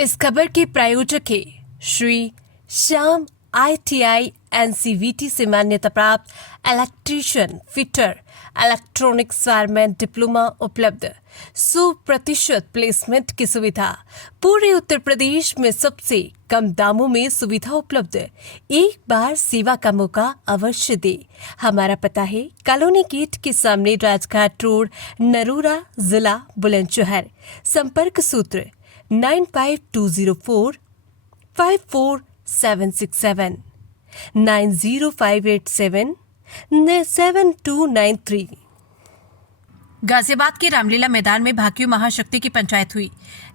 इस खबर के प्रायोजक है श्री श्याम ITI NCVT से मान्यता प्राप्त electrician fitter electronics wireman diploma उपलब्ध 100% प्लेसमेंट की सुविधा पूरे उत्तर प्रदेश में सबसे कम दामों में सुविधा उपलब्ध। एक बार सेवा का मौका अवश्य दे। हमारा पता है कॉलोनी गेट के सामने राजघाट रोड, नरोरा, जिला बुलंदशहर। संपर्क सूत्र 95204 54767 90587 7293। गाजियाबाद के रामलीला मैदान में भाकियू महाशक्ति की पंचायत हुई,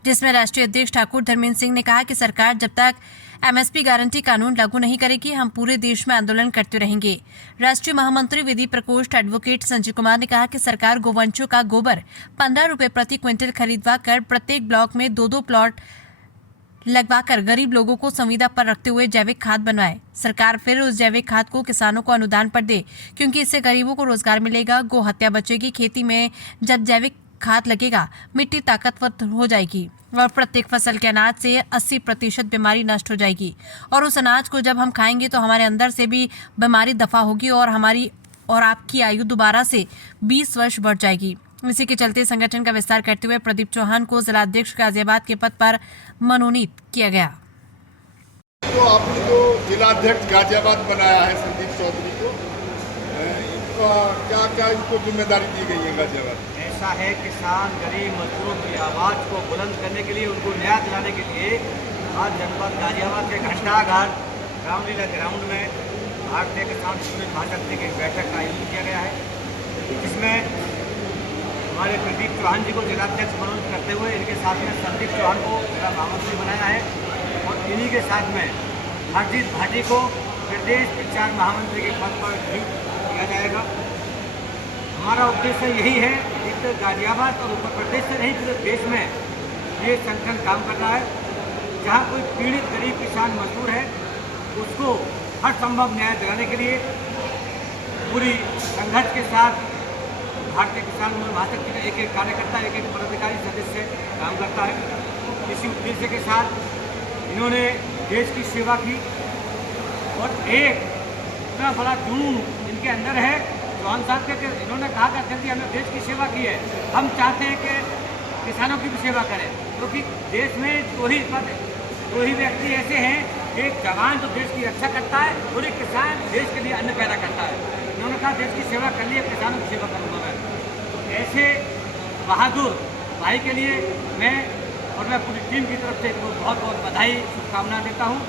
जिसमें राष्ट्रीय अध्यक्ष ठाकुर धर्मेंद्र सिंह ने कहा कि सरकार जब तक MSP गारंटी कानून लागू नहीं करेगी, हम पूरे देश में आंदोलन करते रहेंगे। राष्ट्रीय महामंत्री विधि प्रकोष्ठ एडवोकेट संजय कुमार ने कहा कि सरकार गोवंशों का गोबर 15 रुपए प्रति क्विंटल खरीदवा कर प्रत्येक ब्लॉक में 2-2 प्लॉट लगवाकर गरीब लोगों को संविदा पर रखते हुए जैविक खाद बनवाए। सरकार फिर उस जैविक खाद को किसानों को अनुदान पर दे, क्योंकि इससे गरीबों को रोजगार मिलेगा, गो हत्या बचेगी। खेती में जब जैविक खाद लगेगा, मिट्टी ताकतवर हो जाएगी और प्रत्येक फसल के अनाज से 80% बीमारी नष्ट हो जाएगी। और उस अनाज को जब हम खाएंगे तो हमारे अंदर से भी बीमारी दफा होगी और हमारी और आपकी आयु दोबारा से 20 वर्ष बढ़ जाएगी। इसी के चलते संगठन का विस्तार करते हुए प्रदीप चौहान को जिलाध्यक्ष गाजियाबाद के पद पर मनोनीत किया गया। तो आपने जो जिलाध्यक्ष गाजियाबाद बनाया है संदीप चौधरी को, इनका क्या क्या इनको जिम्मेदारी दी गई है गाजियाबाद? ऐसा है, किसान गरीब मजदूरों की आवाज़ को बुलंद करने के लिए, उनको न्याय दिलाने के लिए आज जनपद गाजियाबाद के घंटाघाट रामलीला ग्राउंड में भारतीय किसान यूनियन महाशक्ति की बैठक का आयोजन किया गया है, जिसमें हमारे प्रदीप चौहान जी को जिलाध्यक्ष मनोनीत करते हुए इनके साथ में संदीप चौहान को जिला महामंत्री बनाया है और इन्हीं के साथ में हरजीत भाटी को प्रदेश प्रचार महामंत्री के पद पर नियुक्त किया जाएगा। हमारा उद्देश्य यही है कि तो गाजियाबाद और उत्तर प्रदेश से नहीं पूरे देश में ये संगठन काम कर रहा है। जहाँ कोई पीड़ित गरीब किसान मजदूर है, उसको हर संभव न्याय दिलाने के लिए पूरी संघर्ष के साथ भारतीय किसान यूनियन महाशक्ति का एक कार्यकर्ता, एक पदाधिकारी सदस्य काम करता है। इसी उद्देश्य के साथ इन्होंने देश की सेवा की और एक इतना बड़ा जुनून इनके अंदर है। चौहान साहब के इन्होंने कहा करते थे हमने देश की सेवा की है, हम चाहते हैं कि किसानों की भी सेवा करें, क्योंकि देश में दो ही व्यक्ति ऐसे हैं, एक जवान जो देश की रक्षा करता है और एक किसान देश के लिए अन्न पैदा करता है। उन्होंने कहा देश की सेवा कर लिए, किसानों की सेवा करूँगा मैं। तो ऐसे बहादुर भाई के लिए मैं पूरी टीम की तरफ से बहुत बहुत बधाई, शुभकामनाएं देता हूँ।